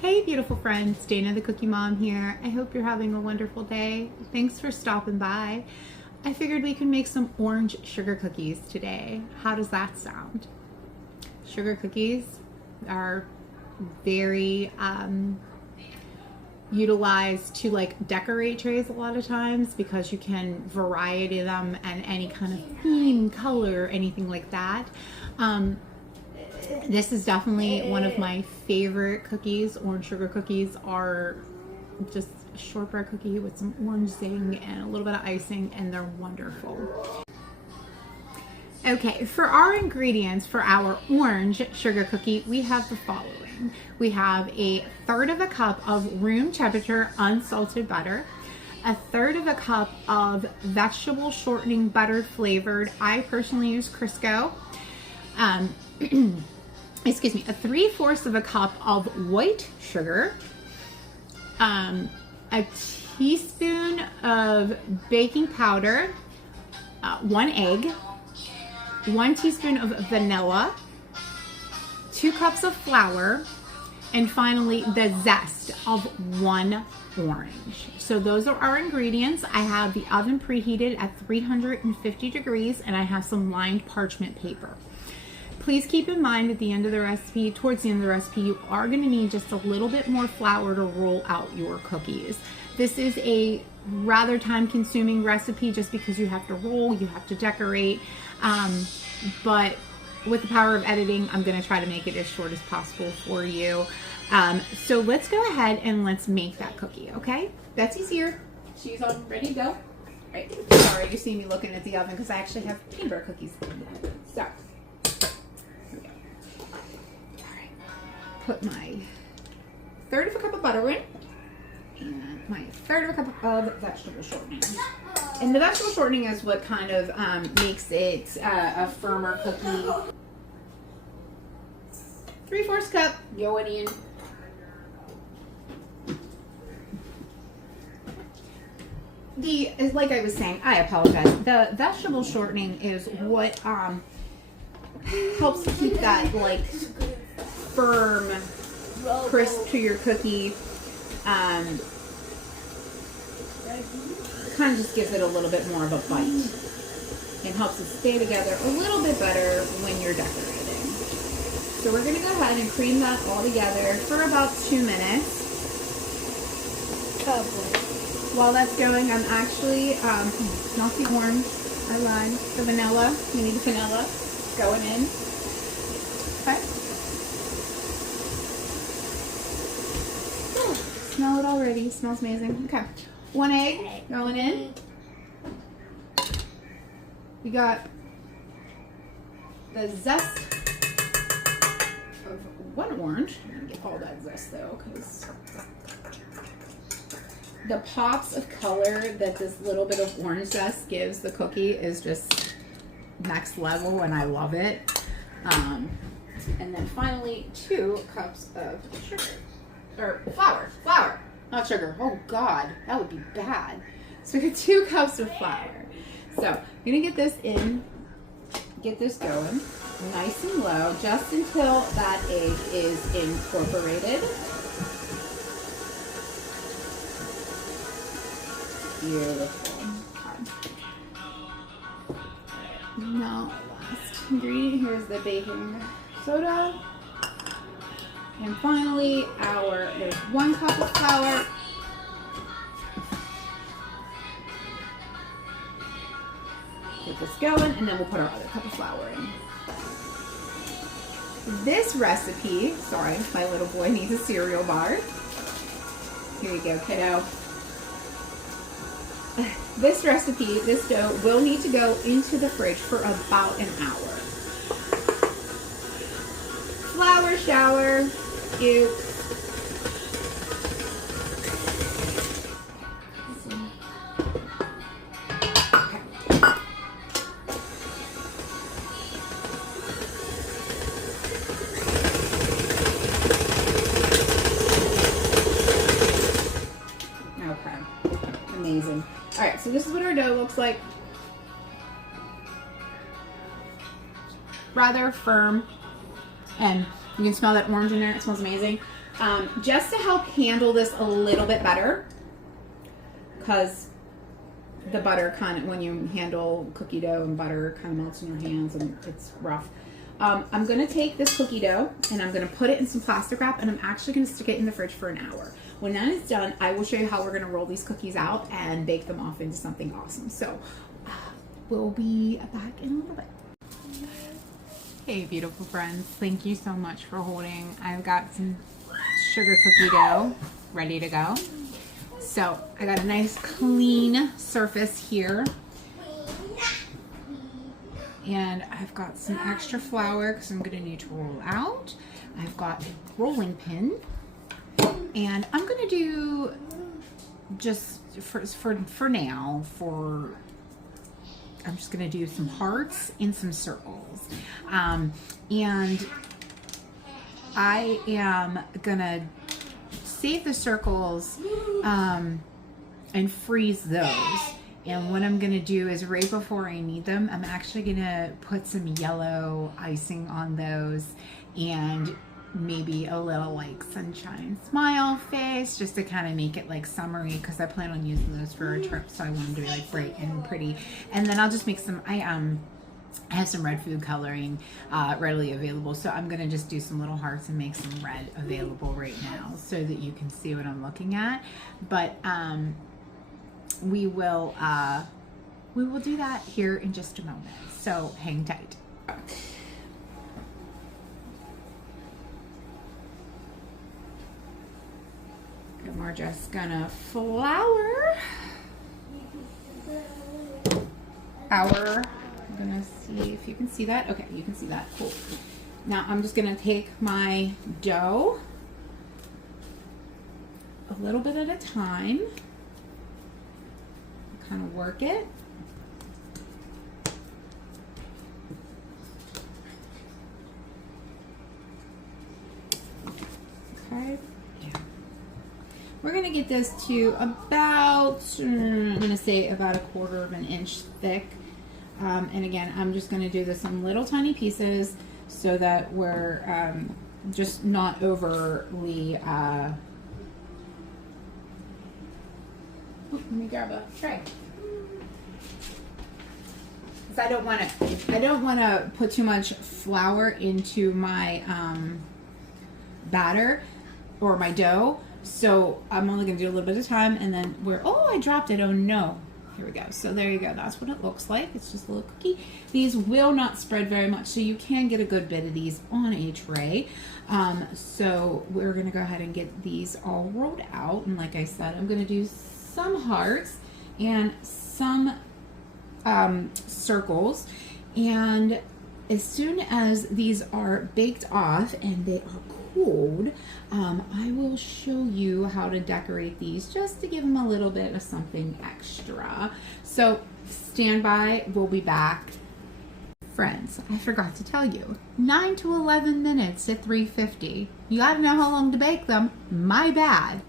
Hey beautiful friends, Dana the Cookie Mom here. I hope you're having a wonderful day. Thanks for stopping by. I figured we could make some orange sugar cookies today. How does that sound? Sugar cookies are very utilized to like decorate trays a lot of times because you can variety them and any kind of theme, color, anything like that. This is definitely one of my favorite cookies. Orange sugar cookies are just a shortbread cookie with some orange zing and a little bit of icing, and they're wonderful. Okay, for our ingredients for our orange sugar cookie, we have the following. We have a third of a cup of room temperature unsalted butter, a third of a cup of vegetable shortening buttered flavored. I personally use Crisco. Excuse me, a 3/4 of a cup of white sugar, a teaspoon of baking powder, 1 egg, 1 teaspoon of vanilla, 2 cups of flour, and finally the zest of 1 orange. So those are our ingredients. I have the oven preheated at 350 degrees and I have some lined parchment paper. Please keep in mind at the end of the recipe, towards the end of the recipe, you are going to need just a little bit more flour to roll out your cookies. This is a rather time-consuming recipe just because you have to roll, you have to decorate, but with the power of editing, I'm going to try to make it as short as possible for you. So let's go ahead and let's make that cookie, okay? Betsy's here. She's all ready to go. All right. Sorry, you see me looking at the oven because I actually have peanut butter cookies. So. Put my third of a cup of butter in and my third of a cup of vegetable shortening. And the vegetable shortening is what kind of makes it a firmer cookie. 3/4 cup going in. Like I was saying, I apologize. The vegetable shortening is what helps keep that like firm crisp to your cookie. Kind of just gives it a little bit more of a bite and helps it stay together a little bit better when you're decorating. So we're going to go ahead and cream that all together for about 2 minutes. Oh boy. While that's going, I'm actually not the orange, I lied, the vanilla. You need the vanilla going in. Okay. Smell it already. It smells amazing. Okay. 1 egg going in. We got the zest of 1 orange. I'm going to get all that zest though, because the pops of color that this little bit of orange zest gives the cookie is just next level, and I love it. And then finally 2 cups of sugar. Or flour, not sugar. Oh God, that would be bad. So we got 2 cups of flour. So I'm gonna get this in, get this going, nice and low, just until that egg is incorporated. Beautiful. Now, last ingredient here is the baking soda. And finally, there's 1 cup of flour. Get this going, and then we'll put our other cup of flour in. This recipe, sorry, my little boy needs a cereal bar. Here you go, kiddo. This recipe, this dough, will need to go into the fridge for about an hour. Flour shower. Ew. Okay. Amazing. All right, so this is what our dough looks like. Rather firm, and you can smell that orange in there. It smells amazing. just to help handle this a little bit better, because the butter kind of, when you handle cookie dough and butter, kind of melts in your hands and it's rough. I'm going to take this cookie dough and I'm going to put it in some plastic wrap, and I'm actually going to stick it in the fridge for an hour. When that is done, I will show you how we're going to roll these cookies out and bake them off into something awesome. So we'll be back in a little bit. Hey, beautiful friends. Thank you so much for holding. I've got some sugar cookie dough ready to go. So I got a nice clean surface here. And I've got some extra flour because I'm going to need to roll out. I've got a rolling pin. And I'm going to do just for now, I'm just going to do some hearts and some circles. And I am going to save the circles and freeze those. And what I'm going to do is right before I need them, I'm actually going to put some yellow icing on those and maybe a little like sunshine smile face, just to kind of make it like summery, because I plan on using those for a trip, so I want them to be like bright and pretty. And then I'll just make some, I have some red food coloring readily available, so I'm going to just do some little hearts and make some red available right now so that you can see what I'm looking at. But we will do that here in just a moment, so hang tight. And we're just gonna flour our, I'm gonna see if you can see that. Okay, you can see that. Cool. Now I'm just gonna take my dough a little bit at a time, kind of work it. Okay. We're going to get this to about, I'm going to say about 1/4 of an inch thick. And again, I'm just going to do this in little tiny pieces so that we're just not overly, let me grab a tray. Because I don't want to put too much flour into my batter or my dough. So I'm only going to do a little bit of time, and then oh, I dropped it. Oh no. Here we go. So there you go. That's what it looks like. It's just a little cookie. These will not spread very much, so you can get a good bit of these on a tray. So we're going to go ahead and get these all rolled out. And like I said, I'm going to do some hearts and some circles. And as soon as these are baked off and they are cooled, I will show you how to decorate these just to give them a little bit of something extra. So stand by, we'll be back. Friends, I forgot to tell you, 9 to 11 minutes at 350. You gotta know how long to bake them. My bad.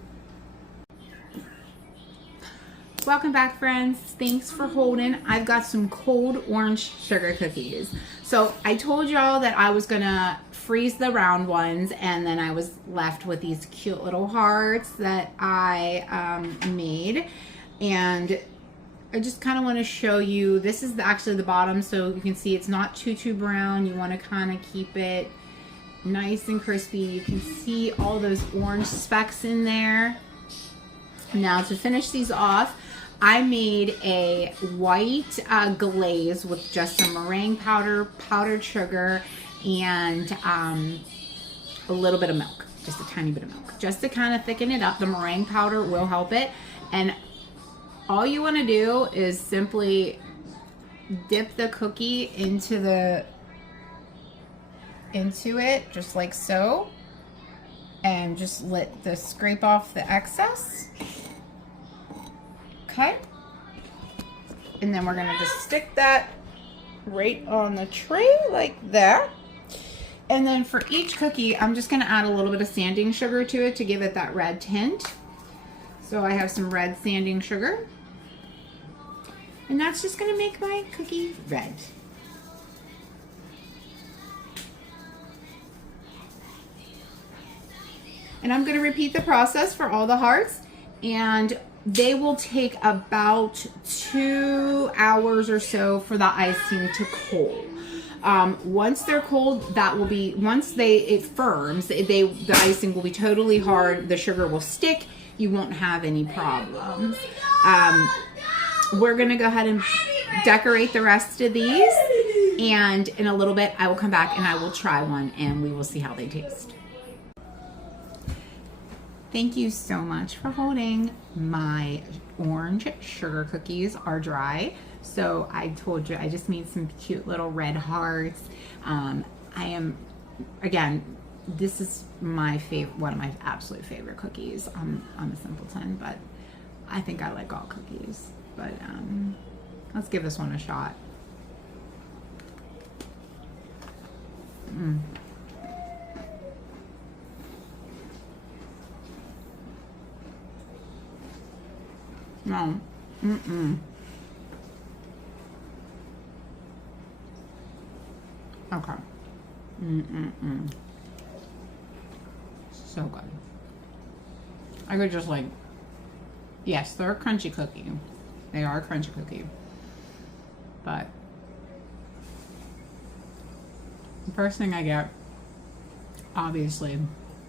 Welcome back, friends. Thanks for holding. I've got some cold orange sugar cookies. So I told y'all that I was gonna freeze the round ones, and then I was left with these cute little hearts that I made. And I just kind of want to show you, this is actually the bottom, so you can see it's not too brown. You want to kind of keep it nice and crispy. You can see all those orange specks in there. Now to finish these off, I made a white glaze with just some meringue powder, powdered sugar, and a little bit of milk, just a tiny bit of milk, just to kind of thicken it up. The meringue powder will help it. And all you want to do is simply dip the cookie into it, just like so, and just let the scrape off the excess. Okay, and then we're gonna just stick that right on the tray like that. And then for each cookie, I'm just gonna add a little bit of sanding sugar to it to give it that red tint. So I have some red sanding sugar, and that's just gonna make my cookie red. And I'm going to repeat the process for all the hearts, and they will take about 2 hours or so for the icing to cool. Once they're cold, that will be, once it firms, the icing will be totally hard. The sugar will stick. You won't have any problems. We're going to go ahead and decorate the rest of these. And in a little bit, I will come back and I will try one and we will see how they taste. Thank you so much for holding. My orange sugar cookies are dry. So I told you, I just made some cute little red hearts. Again, this is my favorite, one of my absolute favorite cookies. I'm a simpleton, but I think I like all cookies. But let's give this one a shot. No. Okay. So good. I could just like, yes, they're a crunchy cookie. They are a crunchy cookie. But the first thing I get, obviously,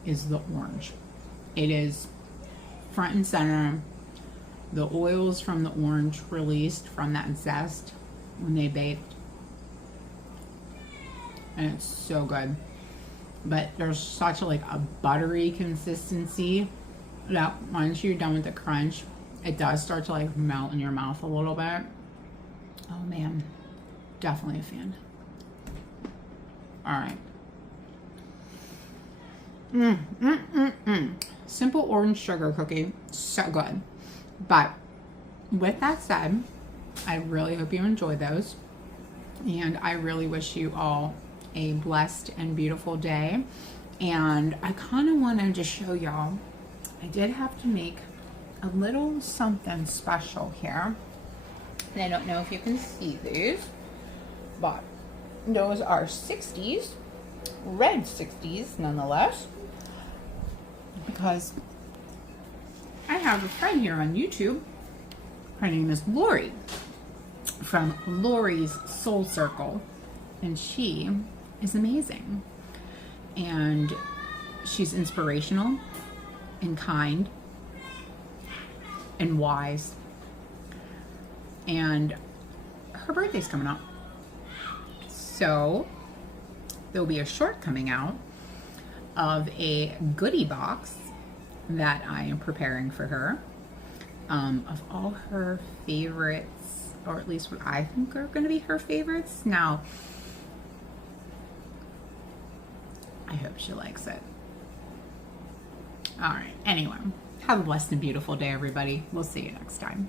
is the orange. It is front and center. The oils from the orange released from that zest when they baked. And it's so good. But there's such a buttery consistency that once you're done with the crunch, it does start to like melt in your mouth a little bit. Oh man, definitely a fan. All right. Simple orange sugar cookie, so good. But with that said, I really hope you enjoyed those, and I really wish you all a blessed and beautiful day. And I kind of wanted to show y'all, I did have to make a little something special here, and I don't know if you can see these, but those are 60s, red 60s nonetheless, because I have a friend here on YouTube. Her name is Lori from Lori's Soul Circle, and she is amazing, and she's inspirational and kind and wise, and her birthday's coming up, so there'll be a short coming out of a goodie box that I am preparing for her, of all her favorites, or at least what I think are going to be her favorites. Now, I hope she likes it. All right, anyway, have a blessed and beautiful day, everybody. We'll see you next time.